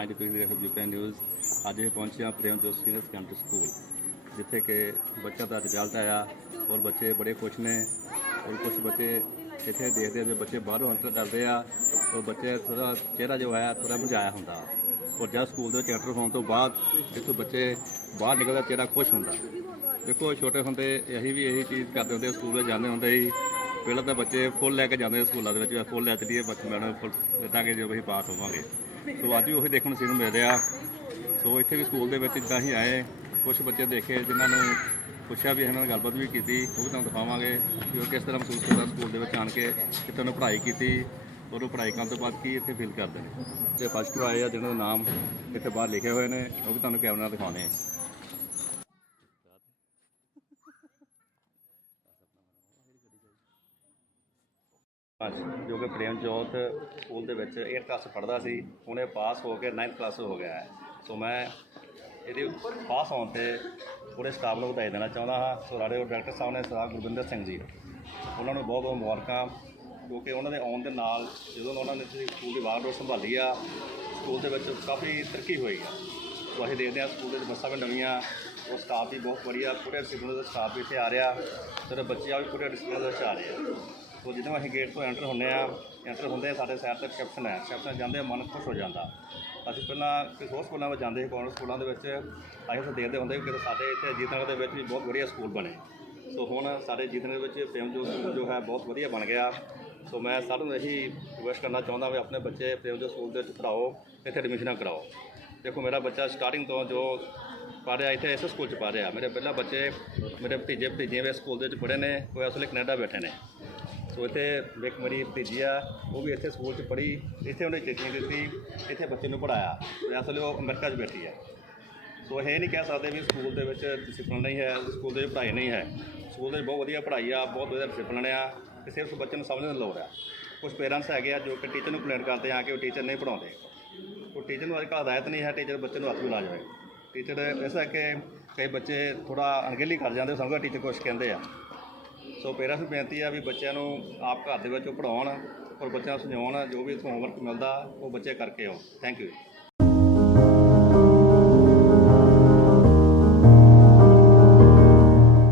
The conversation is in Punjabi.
ਅੱਜ ਤੁਸੀਂ ਦੇਖ ਰਹੇ ਹੋ ਨਿਊਜ਼ ਅੱਜ ਅਸੀਂ ਪਹੁੰਚੇ ਹਾਂ ਪ੍ਰੇਮ ਜੋਤ ਸੀਨੀਅਰ ਸੈਕੰਡਰੀ ਸਕੂਲ ਜਿੱਥੇ ਕਿ ਬੱਚਾ ਦਾ ਰਿਜ਼ਲਟ ਆਇਆ ਔਰ ਬੱਚੇ ਬੜੇ ਖੁਸ਼ ਨੇ ਔਰ ਕੁਝ ਬੱਚੇ ਇੱਥੇ ਦੇਖਦੇ ਆ ਬੱਚੇ ਬਾਹਰੋਂ ਐਂਟਰ ਕਰਦੇ ਆ ਔਰ ਬੱਚੇ ਥੋੜਾ ਚਿਹਰਾ ਜੋ ਹੈ ਥੋੜਾ ਮੁਰਝਾਇਆ ਹੁੰਦਾ। ਔਰ ਜਦ ਸਕੂਲ ਦੇ ਵਿੱਚ ਐਂਟਰ ਹੋਣ ਤੋਂ ਬਾਅਦ ਜਿੱਥੋਂ ਬੱਚੇ ਬਾਹਰ ਨਿਕਲਦਾ, ਚਿਹਰਾ ਖੁਸ਼ ਹੁੰਦਾ। ਦੇਖੋ ਛੋਟੇ ਹੁੰਦੇ ਅਸੀਂ ਵੀ ਇਹੀ ਚੀਜ਼ ਕਰਦੇ ਹੁੰਦੇ ਸਕੂਲ ਵਿੱਚ ਜਾਂਦੇ ਹੁੰਦੇ ਸੀ ਪਹਿਲਾਂ ਤਾਂ ਬੱਚੇ ਫੁੱਲ ਲੈ ਕੇ ਜਾਂਦੇ ਸਕੂਲਾਂ ਦੇ ਵਿੱਚ ਫੁੱਲ ਲੈ ਚਲੀਏ ਬੱਚੇ ਮੈਡਮ ਫੁੱਲ ਤਾਂ ਜੋ ਅਸੀਂ ਪਾਸ ਹੋਵਾਂਗੇ। ਸੋ ਅੱਜ ਵੀ ਉਹੀ ਦੇਖਣ ਨੂੰ ਸੀ ਨੂੰ ਮਿਲ ਰਿਹਾ। ਸੋ ਇੱਥੇ ਵੀ ਸਕੂਲ ਦੇ ਵਿੱਚ ਜਿੱਦਾਂ ਹੀ ਆਏ। ਕੁਝ ਬੱਚੇ ਦੇਖੇ ਜਿਨ੍ਹਾਂ ਨੂੰ ਪੁੱਛਿਆ ਵੀ ਇਹਨਾਂ ਨਾਲ ਗੱਲਬਾਤ ਵੀ ਕੀਤੀ। ਉਹ ਵੀ ਤੁਹਾਨੂੰ ਦਿਖਾਵਾਂਗੇ ਕਿ ਉਹ ਕਿਸ ਤਰ੍ਹਾਂ ਮਹਿਸੂਸ ਕਰਦਾ ਸਕੂਲ ਦੇ ਵਿੱਚ ਆਣ ਕੇ ਕਿਤੇ ਉਹਨੇ ਪੜ੍ਹਾਈ ਕੀਤੀ ਔਰ ਉਹ ਪੜ੍ਹਾਈ ਕਰਨ ਤੋਂ ਬਾਅਦ ਕੀ ਇੱਥੇ ਫੀਲ ਕਰਦੇ ਨੇ। ਤੇ ਫਸਟ ਆਏ ਆ ਜਿਹਨਾਂ ਦਾ ਨਾਮ ਇੱਥੇ ਬਾਹਰ ਲਿਖੇ ਹੋਏ ਨੇ। ਉਹ ਵੀ ਤੁਹਾਨੂੰ ਕੈਮਰਾ ਨਾਲ ਦਿਖਾਉਣੇ ਆ। ਜੋ ਕਿ ਪ੍ਰੇਮ ਜੋਤ ਸਕੂਲ ਦੇ ਵਿੱਚ 8th ਕਲਾਸ ਪੜ੍ਹਦਾ ਸੀ ਉਹਨੇ ਪਾਸ ਹੋ ਕੇ 9th ਕਲਾਸ ਹੋ ਗਿਆ ਹੈ। ਸੋ ਮੈਂ ਇਹਦੇ ਪਾਸ ਹੋਣ ਤੇ ਪੂਰੇ ਸਟਾਫ ਨੂੰ ਵਧਾਈ ਦੇਣਾ ਚਾਹੁੰਦਾ ਹਾਂ। ਸੋ ਸਾਡੇ ਡਾਇਰੈਕਟਰ ਸਾਹਿਬ ਨੇ ਸਰਦਾਰ ਗੁਰਵਿੰਦਰ ਸਿੰਘ ਜੀ, ਉਹਨਾਂ ਨੂੰ ਬਹੁਤ ਬਹੁਤ ਮੁਬਾਰਕਾਂ, ਕਿਉਂਕਿ ਉਹਨਾਂ ਦੇ ਆਉਣ ਦੇ ਨਾਲ ਜਦੋਂ ਉਹਨਾਂ ਨੇ ਸਕੂਲ ਦੀ ਵਾਗਡੋਰ ਸੰਭਾਲੀ ਆ, ਸਕੂਲ ਦੇ ਵਿੱਚ ਕਾਫੀ ਤਰੱਕੀ ਹੋਈ ਆ। ਸੋ ਅਸੀਂ ਦੇਖਦੇ ਹਾਂ ਸਕੂਲ ਦੇ ਬੱਸਾਂ ਵੀ ਨਵੀਆਂ, ਉਹ ਸਟਾਫ ਵੀ ਬਹੁਤ ਵਧੀਆ, ਪੂਰੇ ਡਿਸਪਲਿਨ ਦਾ ਸਟਾਫ ਵੀ ਇੱਥੇ ਆ ਰਿਹਾ, ਤੇ ਬੱਚੇ ਆ ਵੀ ਪੂਰੇ ਡਿਸਪਲਿਨ ਦੇ ਆ ਰਿਹਾ ਸੋ ਜਦੋਂ ਅਸੀਂ ਗੇਟ ਤੋਂ ਐਂਟਰ ਹੁੰਦੇ ਆ ਐਂਟਰ ਹੁੰਦੇ ਸਾਡੇ ਸਾਈਡ ਤੇ ਰਿਸੈਪਸ਼ਨ ਹੈ। ਰਿਸੈਪਸ਼ਨ ਜਾਂਦੇ ਮਨ ਖੁਸ਼ ਹੋ ਜਾਂਦਾ। ਅਸੀਂ ਪਹਿਲਾਂ ਕਿਸੇ ਹੋਰ ਸਕੂਲਾਂ ਵਿੱਚ ਜਾਂਦੇ ਸੀ ਕਾਨਵੈਂਟ ਸਕੂਲਾਂ ਦੇ ਵਿੱਚ। ਅਸੀਂ ਉੱਥੇ ਦੇਖਦੇ ਹੁੰਦੇ ਕਿ ਸਾਡੇ ਇੱਥੇ ਜੀਤਨਗਰ ਦੇ ਵਿੱਚ ਵੀ ਬਹੁਤ ਵਧੀਆ ਸਕੂਲ ਬਣੇ। ਸੋ ਹੁਣ ਸਾਡੇ ਜੀਤਨਗਰ ਵਿੱਚ ਪ੍ਰੇਮਜੋਤ ਸਕੂਲ ਜੋ ਹੈ, ਬਹੁਤ ਵਧੀਆ ਬਣ ਗਿਆ। ਸੋ ਮੈਂ ਸਾਰਿਆਂ ਨੂੰ ਇਹੀ ਰਿਕੁਐਸਟ ਕਰਨਾ ਚਾਹੁੰਦਾ ਵੀ ਆਪਣੇ ਬੱਚੇ ਪ੍ਰੇਮਜੋਤ ਸਕੂਲ ਦੇ ਵਿੱਚ ਪੜਾਓ ਇੱਥੇ ਐਡਮਿਸ਼ਨਾਂ ਕਰਾਓ। ਦੇਖੋ ਮੇਰਾ ਬੱਚਾ ਸਟਾਰਟਿੰਗ ਤੋਂ ਜੋ ਪੜ੍ਹ ਰਿਹਾ, ਇੱਥੇ ਇਸ ਸਕੂਲ 'ਚ ਪੜ੍ਹ ਰਿਹਾ। ਮੇਰੇ ਪਹਿਲਾਂ ਬੱਚੇ, ਮੇਰੇ ਭਤੀਜੇ ਭਤੀਜੀਆਂ ਵੀ ਇਸ ਸਕੂਲ ਦੇ ਵਿੱਚ ਪੜ੍ਹੇ ਨੇ, ਉਹ ਇਸ ਵੇਲੇ ਕੈਨੇਡਾ ਬੈਠੇ ਨੇ। ਸੋ ਇੱਥੇ ਇੱਕ ਮੇਰੀ ਭਤੀਜੀ ਆ, ਉਹ ਵੀ ਇੱਥੇ ਸਕੂਲ 'ਚ ਪੜ੍ਹੀ, ਇੱਥੇ ਉਹਨੇ ਟੀਚਿੰਗ ਦਿੱਤੀ, ਇੱਥੇ ਬੱਚੇ ਨੂੰ ਪੜਾਇਆ ਤੇ ਅਸਲ ਉਹ ਅਮਰੀਕਾ 'ਚ ਬੈਠੀ ਹੈ। ਸੋ ਇਹ ਨਹੀਂ ਕਹਿ ਸਕਦੇ ਵੀ ਸਕੂਲ ਦੇ ਵਿੱਚ ਡਿਸਪਲਿਨ ਨਹੀਂ ਹੈ, ਸਕੂਲ ਦੇ ਵਿੱਚ ਪੜ੍ਹਾਈ ਨਹੀਂ ਹੈ। ਸਕੂਲ ਦੇ ਵਿੱਚ ਬਹੁਤ ਵਧੀਆ ਪੜ੍ਹਾਈ ਆ, ਬਹੁਤ ਵਧੀਆ ਡਿਸਪਲਿਨ ਆ, ਤੇ ਸਿਰਫ ਬੱਚੇ ਨੂੰ ਸਮਝਣ ਦੀ ਲੋੜ ਆ। ਕੁਝ ਪੇਰੈਂਟਸ ਹੈਗੇ ਆ ਜੋ ਕਿ ਟੀਚਰ ਨੂੰ ਕੰਪਲੇਂਟ ਕਰਦੇ ਆ ਕਿ ਉਹ ਟੀਚਰ ਨਹੀਂ ਪੜਾਉਂਦੇ ਉਹ ਟੀਚਰ ਨੂੰ ਅੱਜ ਕੱਲ੍ਹ ਹਦਾਇਤ ਨਹੀਂ ਹੈ ਟੀਚਰ ਬੱਚੇ ਨੂੰ ਹੱਥ ਵੀ ਲਾ ਜਾਵੇ ਟੀਚਰ ਐਸਾ ਕਿ ਕਈ ਬੱਚੇ ਥੋੜਾ ਅਣਗਹਿਲੀ ਕਰ ਜਾਂਦੇ ਸਮਝੋ ਟੀਚਰ ਕੁਛ ਕਹਿੰਦੇ ਆ। ਸੋ ਪੇਰੈਂਟਸ ਨੂੰ ਬੇਨਤੀ ਆ ਵੀ ਬੱਚਿਆਂ ਨੂੰ ਆਪ ਘਰ ਦੇ ਵਿੱਚ ਪੜਾਉਣ ਔਰ ਬੱਚਿਆਂ ਨੂੰ ਸਮਝਾਉਣ, ਜੋ ਵੀ ਇੱਥੋਂ ਹੋਮਵਰਕ ਮਿਲਦਾ, ਉਹ ਬੱਚੇ ਕਰਕੇ ਆਓ। Thank you